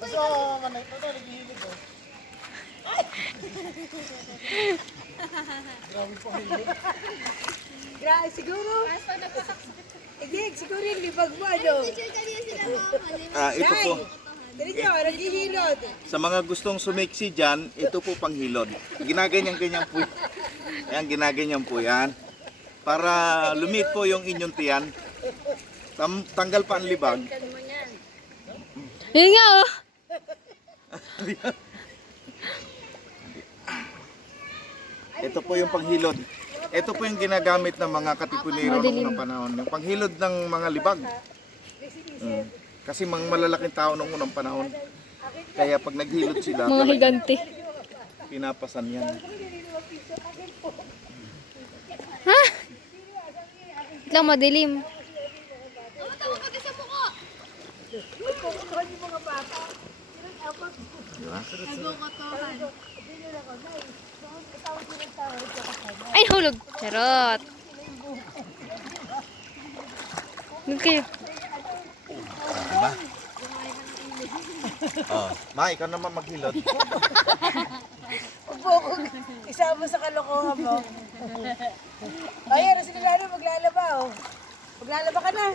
To, naghihilid oh. Grabe po hilid. Gra siguro. Igig, siguro yung libag mo, ano? Ah, ito po. Naghihilod. Sa mga gustong sumiksi dyan, ito po panghilod. Ginaganyan-ganyan po. Yan, ginaganyan po yan. Para lumit po yung inyong tiyan. Tam- tanggal pa ang libag. Yun nga oh. Ito po yung panghilod. Ito po yung ginagamit ng mga katipunero noong unang panahon. Yung panghilod ng mga libag. Mm. Kasi mga malalaking tao noong unang panahon. Kaya pag naghilod sila, Mga higante. pinapasan yan. Ha? Lang madilim. Ay, hulog. Charot. Huwag kayo. Diba? Oh, Ma, ikaw naman maghilod. Huwag po akong isama sa kalokohan mo. Ayan, si Milano maglalaba, oh. Maglalaba ka na.